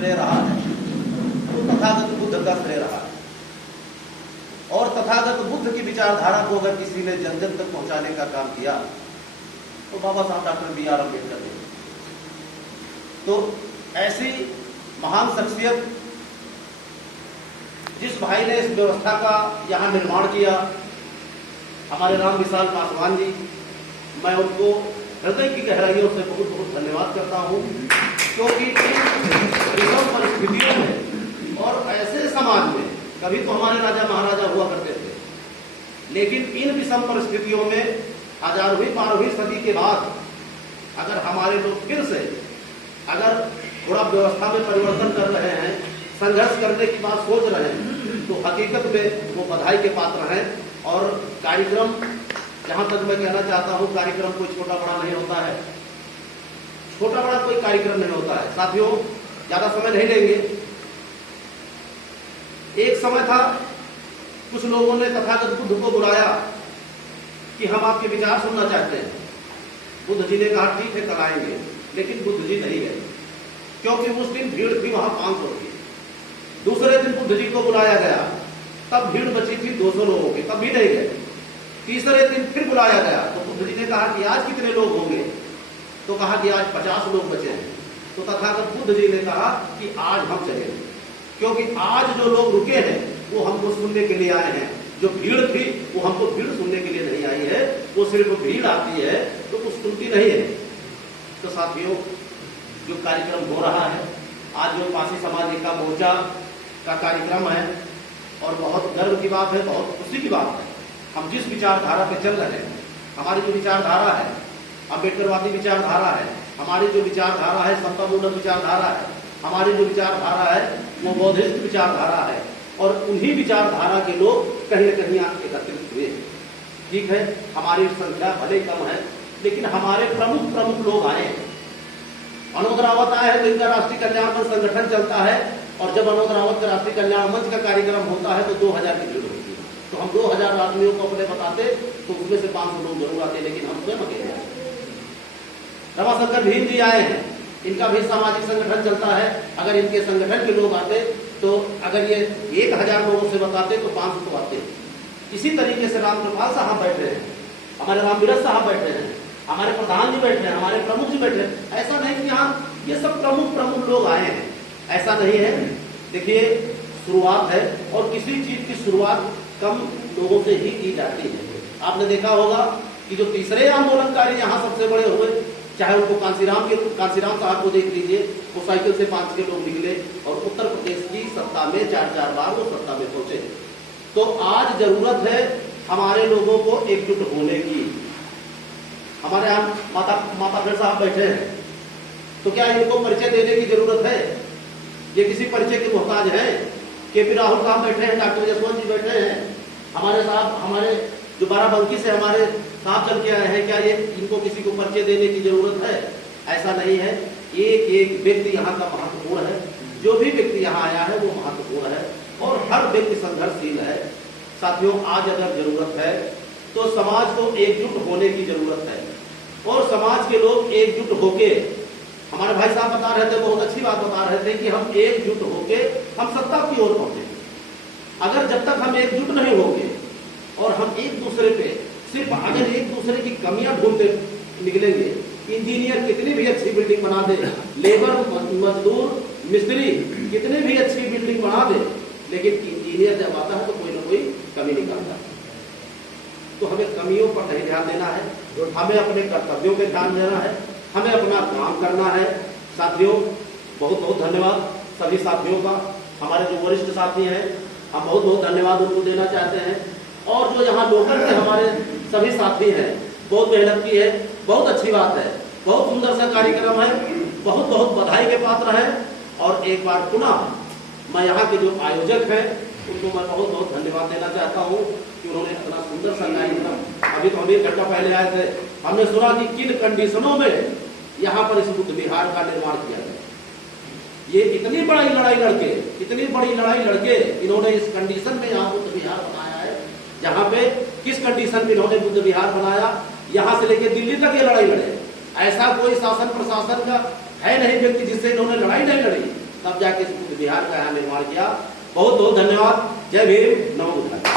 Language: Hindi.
श्रेय रहा है तो तथागत बुद्ध का श्रेय रहा है। और तथागत बुद्ध की विचारधारा को अगर किसी ने जन जन तक पहुंचाने का काम किया तो बाबा साहब डॉक्टर बी आर अम्बेडकर ने। तो ऐसी महान शख्सियत जिस भाई ने इस व्यवस्था का यहाँ निर्माण किया, हमारे राम विशाल पासवान जी, मैं उनको हृदय की गहराइयों से बहुत बहुत धन्यवाद करता हूँ, क्योंकि इन परिस्थितियों में और ऐसे समाज में, कभी तो हमारे राजा महाराजा हुआ करते थे, लेकिन इन विषम परिस्थितियों में 1000वीं 12वीं सदी के बाद अगर हमारे लोग फिर से अगर थोड़ा व्यवस्था में परिवर्तन कर रहे हैं, संघर्ष करने की बात सोच रहे हैं, तो हकीकत में वो बधाई के पात्र हैं। और कार्यक्रम, जहां तक मैं कहना चाहता हूं, कार्यक्रम कोई छोटा बड़ा नहीं होता है, छोटा बड़ा कोई कार्यक्रम नहीं होता है। साथियों, ज्यादा समय नहीं लेंगे। एक समय था कुछ लोगों ने तथागत बुद्ध को बुलाया कि हम आपके विचार सुनना चाहते हैं। बुद्ध जी ने कहा ठीक है, कल आएंगे, लेकिन बुद्ध जी नहीं गए, क्योंकि उस दिन भीड़ थी वहां 500 की। दूसरे दिन बुद्ध जी को बुलाया गया, तब भीड़ बची थी 200 लोगों की, तब भी नहीं गए। तीसरे दिन फिर बुलाया गया तो बुद्ध जी ने कहा कि आज कितने लोग होंगे, तो कहा कि आज 50 लोग बचे हैं। तो तथागत बुद्ध जी ने कहा कि आज हम चलेंगे, क्योंकि आज जो लोग रुके हैं वो हमको सुनने के लिए आए हैं। जो भीड़ थी वो हमको भीड़ सुनने के लिए नहीं आई है, वो सिर्फ भीड़ आती है तो कुछ सुनती नहीं है। तो साथियों, जो कार्यक्रम हो रहा है आज, जो पासी समाज एकता मोर्चा का कार्यक्रम है, और बहुत गर्व की बात है, बहुत खुशी की बात है। हम जिस विचारधारा पे चल रहे हैं, हमारी जो विचारधारा है अम्बेडकरवादी विचारधारा है, हमारी जो विचारधारा है समतामूलक विचारधारा है, हमारी जो विचारधारा है वो बौद्धिस्ट विचारधारा है, और उन्हीं विचारधारा के लोग कहीं न कहीं एकत्रित हुए। ठीक है, हमारी संख्या भले कम है, लेकिन हमारे प्रमुख लोग आए। अनुद रावत आए हैं तो इनका राष्ट्रीय कल्याण मंच संगठन चलता है, और जब अनुद रावत का राष्ट्रीय कल्याण मंच का कार्यक्रम होता है तो 2000 की भीड़ होती है। तो हम 2000 आदमियों को अपने बताते तो उसमें से 500 लोग जरूर आते, लेकिन हम स्वयं अकेले आए। रमाशंकर भीम जी आए हैं, इनका भी सामाजिक संगठन चलता है। अगर इनके संगठन के लोग आते तो अगर ये 1000 लोगों से बताते तो 500 तो आते। इसी तरीके से राम कृपाल साहब बैठे हैं, हमारे राम विरस साहब बैठे हैं, हमारे प्रधान जी बैठे हैं, हमारे प्रमुख जी बैठे हैं। ऐसा नहीं कि यहाँ ये सब प्रमुख लोग आए हैं, ऐसा नहीं है। देखिए, शुरुआत है, और किसी चीज की शुरुआत कम लोगों से ही की जाती है। आपने देखा होगा कि जो तीसरे आंदोलनकारी यहाँ सबसे बड़े हुए, चाहे उनको कांसीराम साहब को देख लीजिए, वो साइकिल से 5 के लोग निकले और उत्तर प्रदेश की सत्ता में 4 बार वो सत्ता में पहुंचे। तो आज जरूरत है हमारे लोगों को एकजुट होने की। हमारे यहाँ माता फिर साहब बैठे हैं, तो क्या इनको परिचय देने की जरूरत है? ये किसी परिचय के मोहताज हैं? केपी राहुल साहब बैठे हैं, डॉक्टर जसवंत जी बैठे हैं, हमारे साहब, हमारे जो बाराबंकी से हमारे साहब चल के आए हैं, क्या ये इनको किसी को परिचय देने की जरूरत है? ऐसा नहीं है। एक व्यक्ति यहाँ का महत्वपूर्ण है, जो भी व्यक्ति यहाँ आया है वो महत्वपूर्ण है, और हर व्यक्ति संघर्षशील है। साथियों, आज अगर जरूरत है तो समाज को एकजुट होने की जरूरत है, और समाज के लोग एकजुट होके, हमारे भाई साहब बता रहे थे, बहुत अच्छी बात बता रहे थे कि हम एकजुट होके हम सत्ता की ओर पहुंचे। अगर जब तक हम एकजुट नहीं होंगे और हम एक दूसरे पे सिर्फ अगर एक दूसरे की कमियां ढूंढते निकलेंगे, इंजीनियर कितनी भी अच्छी बिल्डिंग बना दे, लेबर, मजदूर, मिस्त्री कितनी भी अच्छी बिल्डिंग बना दे, लेकिन इंजीनियर जब आता है तो कोई ना कोई कमी निकालता है। तो हमें कमियों पर नहीं ध्यान देना है, हमें अपने कर्तव्यों पे ध्यान देना है, हमें अपना काम करना है। साथियों, बहुत बहुत धन्यवाद सभी साथियों का। हमारे जो वरिष्ठ साथी हैं, हम बहुत बहुत धन्यवाद उनको देना चाहते हैं, और जो यहाँ लोकल के हमारे सभी साथी हैं, बहुत मेहनत की है, बहुत अच्छी बात है, बहुत सुंदर सा कार्यक्रम है, बहुत बहुत बधाई के पात्र है। और एक बार पुनः मैं यहाँ के जो आयोजक हैं उनको मैं बहुत बहुत धन्यवाद देना चाहता हूँ कि उन्होंने इतना सुंदर सा कार्यक्रम, अभी तो हम 1 घंटा पहले आए थे, हमने सुना कि किन कंडीशनों में यहाँ पर इस बुद्ध विहार का निर्माण किया गया। ये इतनी बड़ी लड़ाई लड़के इन्होंने इस कंडीशन में यहाँ बुद्ध विहार बनाया है, जहाँ पे किस कंडीशन में इन्होंने बुद्ध विहार बनाया, यहाँ से लेकर दिल्ली तक ये लड़ाई लड़े। ऐसा कोई शासन प्रशासन का है नहीं व्यक्ति जिससे इन्होंने लड़ाई नहीं लड़ी। तब जाके इस बुद्ध विहार का यहाँ निर्माण किया। बहुत बहुत धन्यवाद। जय भीम, नमो बुद्धाय।